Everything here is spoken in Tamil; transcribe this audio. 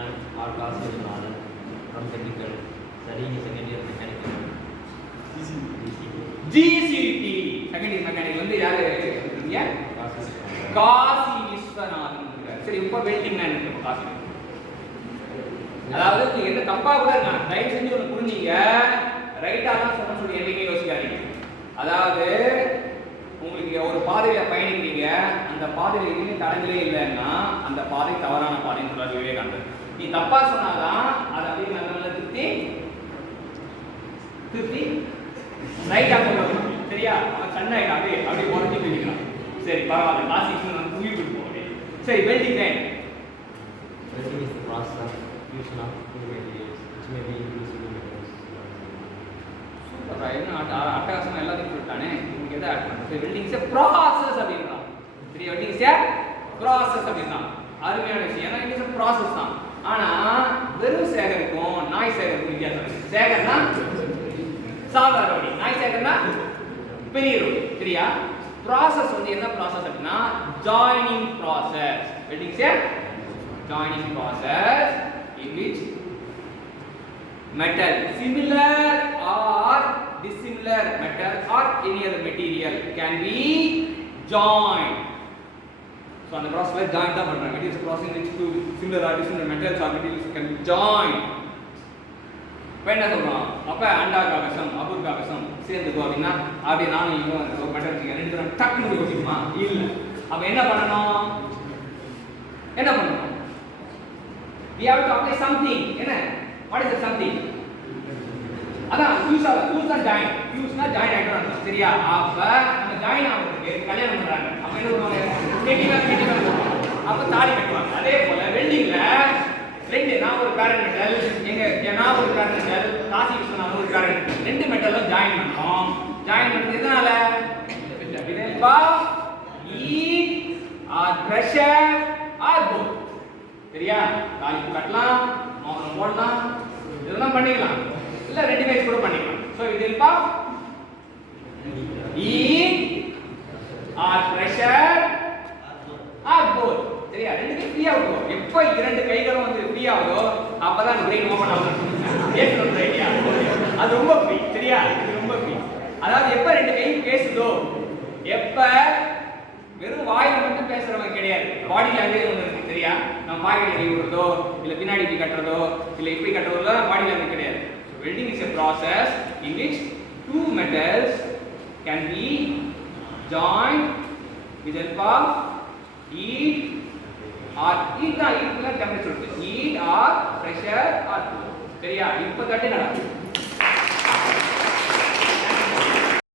and our class is Anand from technical, studying in second year mechanical. GCT second year mechanical வந்து யாரு சொல்றீங்க? காசி விஸ்வநாதன் இருக்காரு. சரி இப்போ வெல்டிங்னா என்ன காசி? அதாவது நீங்க என்ன தப்பா கூட நான் ரைட் செஞ்சு ஒன்னு புரிஞ்சீங்க. ரைட்டா தான் சொல்லி என்னைக்கு யோசிக்காதீங்க. அதாவது உங்களுக்கு ஒரு பாதையில பயணிக்கிறீங்க, அந்த பாதையில எதுவுமே தடங்களே இல்லைன்னா அந்த பாதை தவறான பாதைன்னு சொல்றாரு விவேகானந்தர். நீ தப்பா சொன்னாதான் அதை அப்படியே நல்ல நல்ல திருத்தி ரைட்டா சொல்லணும். சரியா? அவன் சன்னாயிட்டா அப்படியே உடஞ்சி போயிருக்கான். சரி பரவாயில்ல, காசி வந்து உயிர் கொடுப்போம். சரி welding right. Welding is the process of fusion of two materials which may be used in metals. சூப்பரா, என்ன அட்டகாசமா எல்லாத்தையும் சொல்லிட்டானே. உங்களுக்கு எதை ஆட் பண்ணுறது? வெல்டிங் இஸ் எ ப்ராசஸ் அப்படின்றான். சரி, வெல்டிங் இஸ் எ ப்ராசஸ் அப்படின்றான். அருமையான விஷயம். ஏன்னா இட் இஸ் எ ப்ராசஸ் தான். ஆனா வெறும் சேகருக்கும் நாய் சேகருக்கும் வித்தியாசம் இருக்கு. சேகர்னா சாதாரண வழி, நாய் சேகர்னா பெரிய ரோடு. சரியா? ப்ராசஸ் வந்து என்ன ப்ராசஸ் அப்படின்னா joining process. Welding is a joining process in which metal similar or dissimilar metal or any other material can be joined. So on the process where joint da pandranga, it is a process in which two similar or dissimilar metals or materials can be joined. இப்போ என்ன சொல்றோம்? அப்ப அண்டாகாகசம் அபூர்காகசம் சேர்ந்துக்கோ அப்படின்னா அப்படியே நானும் இவங்க ஒரு மெட்டல் வச்சுக்க ரெண்டு பேரும் டக்குனு யோசிக்குமா? இல்லை. அப்ப என்ன பண்ணணும்? We have to apply something. என்ன? What is the something? அதான் fuse தான் join. Fuse னா join ஆயிடும். சரியா? அப்ப நம்ம join ஆகிறதுக்கு கல்யாணம் பண்றாங்க. அப்ப என்ன பண்ணுவாங்க? கெட்டிவாங்க. அப்ப தாலி கட்டுவாங்க. அதே போல வெல்டிங்ல ரெண்டு, நான் ஒரு பேரண்ட் மெட்டல், நான் ஒரு பேரண்ட் மெட்டல், காசி விஸ்வநாதன் ஒரு பேரண்ட் மெட்டல். ரெண்டு மெட்டலும் ஜாயின் பண்ணோம். ஜாயின் பண்றது எதனால? இதெல்பா heat or pressure or both. சரியா? தாலி கட்டலாம், மோதிரம் போடலாம், இதெல்லாம் பண்ணிக்கலாம். இல்ல ரெண்டு மேட்ச் கூட பண்ணிக்கலாம். சோ இது help of heat or pressure or both. சரியா? ரெண்டுமே ஃப்ரீ ஆகும். எப்ப இரண்டு கைகளும் வந்து ஃப்ரீ ஆகுதோ அப்பதான் பிரெயின் ஓபன் ஆகும். ஏற்கனவே ஐடியா அது ரொம்ப ஃப்ரீ. சரியா? இது ரொம்ப ஃப்ரீ. அதாவது எப்ப ரெண்டு கையும் பேசுதோ, எப்ப வெறும் வாயில மட்டும் பேசுறவங்க கிடையாது, பாடி லாங்குவேஜ் ஒன்று இருக்கு. சரியா? நம்ம பாக்கெட்ல கை விடுறதோ இல்ல பின்னாடி இப்படி கட்டுறதோ இல்ல இப்படி கட்டுறதோ பாடி லாங்குவேஜ் கிடையாது. So welding is a process in which two metals can be joined with the help of heat or heat or temperature, heat or pressure or. சரியா? இப்ப கட்டுங்கடா.